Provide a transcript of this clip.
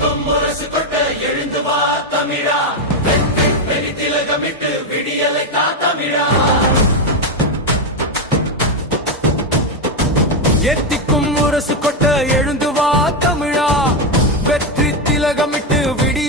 முரசு கொட்ட எழுந்து வா தமிழா, வெற்றி திலகமிட்டு விடியலை கா தமிழா. எத்திக்கும் முரசு கொட்ட எழுந்து வா தமிழா, வெற்றி திலகமிட்டு விடி